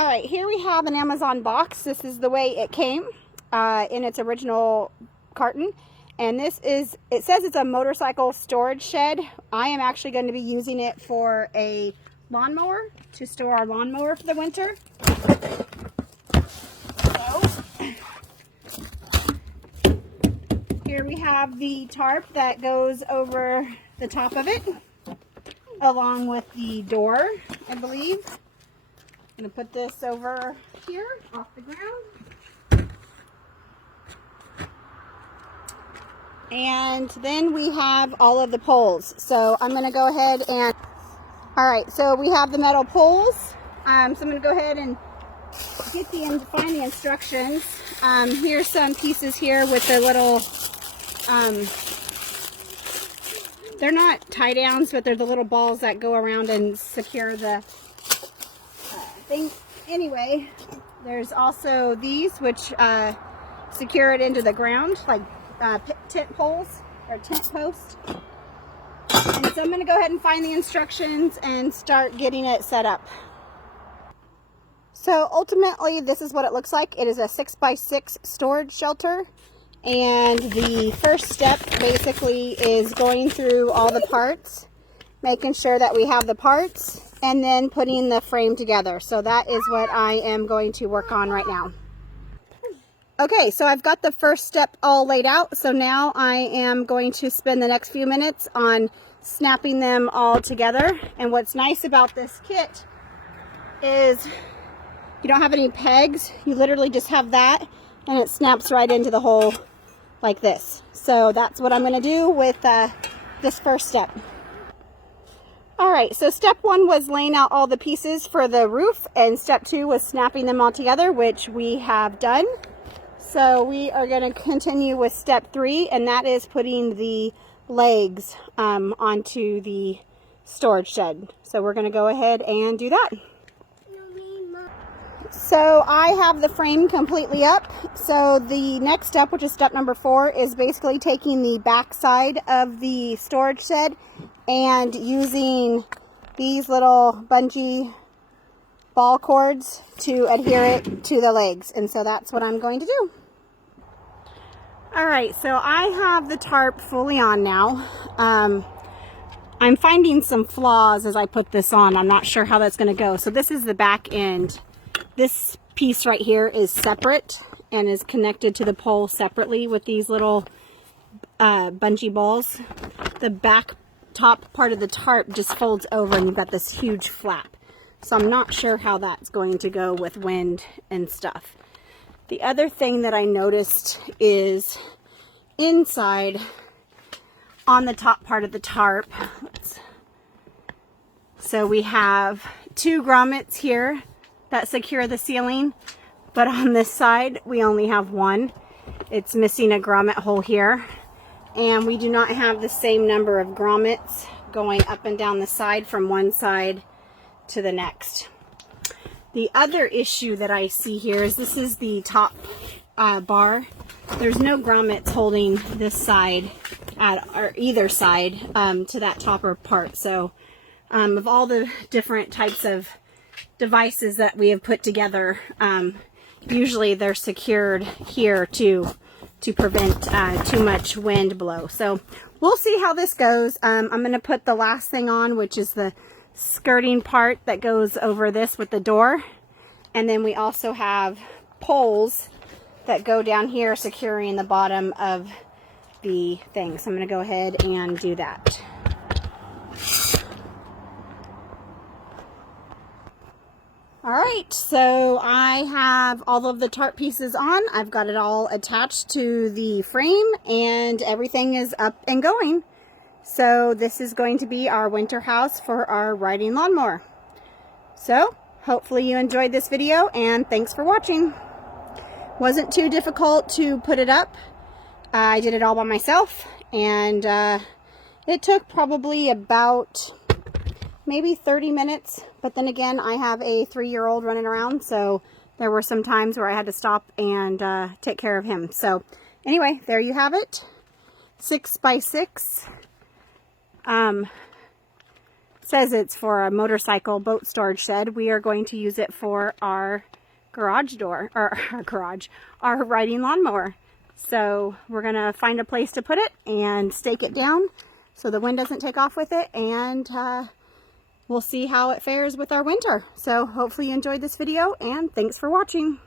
All right, here we have an Amazon box. This is the way it came in its original carton. And this is, it says it's a motorcycle storage shed. I am actually going to be using it for a lawnmower, to store our lawnmower for the winter. So, here we have the tarp that goes over the top of it, along with the door, I believe. I'm going to put this over here off the ground. And then we have all of the poles. So I'm going to go ahead and, all right, so we have the metal poles. So I'm going to go ahead and find the instructions. Here's some pieces here with the little, they're not tie downs, but they're the little balls that go around and secure the thing. Anyway, there's also these which secure it into the ground, like tent poles or tent posts. And so I'm going to go ahead and find the instructions and start getting it set up. So ultimately, this is what it looks like. It is a 6x6 storage shelter. And the first step basically is going through all the parts, making sure that we have the parts, and then putting the frame together. So that is what I am going to work on right now. Okay, so I've got the first step all laid out. So now I am going to spend the next few minutes on snapping them all together. And what's nice about this kit is you don't have any pegs. You literally just have that, and it snaps right into the hole like this. So that's what I'm going to do with this first step. All right, so step one was laying out all the pieces for the roof, and step two was snapping them all together, which we have done. So we are going to continue with step three, and that is putting the legs onto the storage shed. So we're going to go ahead and do that. So I have the frame completely up. So the next step, which is step number 4, is basically taking the back side of the storage shed and using these little bungee ball cords to adhere it to the legs. And so that's what I'm going to do. All right, so I have the tarp fully on now. I'm finding some flaws as I put this on. I'm not sure how that's going to go. So this is the back end. This piece right here is separate and is connected to the pole separately with these little bungee balls. The back top part of the tarp just folds over, and you've got this huge flap. So I'm not sure how that's going to go with wind and stuff. The other thing that I noticed is inside on the top part of the tarp. So we have 2 grommets here that secure the ceiling, but on this side we only have 1. It's missing a grommet hole here, and we do not have the same number of grommets going up and down the side from one side to the next. The other issue that I see here is this is the top bar. There's no grommets holding this side or either side to that topper part. So of all the different types of devices that we have put together, usually they're secured here to prevent too much wind blow. So we'll see how this goes. I'm going to put the last thing on, which is the skirting part that goes over this with the door. And then we also have poles that go down here securing the bottom of the thing. So I'm going to go ahead and do that. All right, so I have all of the tarp pieces on. I've got it all attached to the frame, and everything is up and going. So this is going to be our winter house for our riding lawnmower. So hopefully you enjoyed this video, and thanks for watching. Wasn't too difficult to put it up. I did it all by myself, and it took probably about maybe 30 minutes, but then again, I have a 3-year-old running around, so there were some times where I had to stop and take care of him. So anyway, there you have it. 6x6 says it's for a motorcycle boat storage shed. We are going to use it for our garage door, or our riding lawnmower. So we're gonna find a place to put it and stake it down so the wind doesn't take off with it, and we'll see how it fares with our winter. So hopefully you enjoyed this video, and thanks for watching.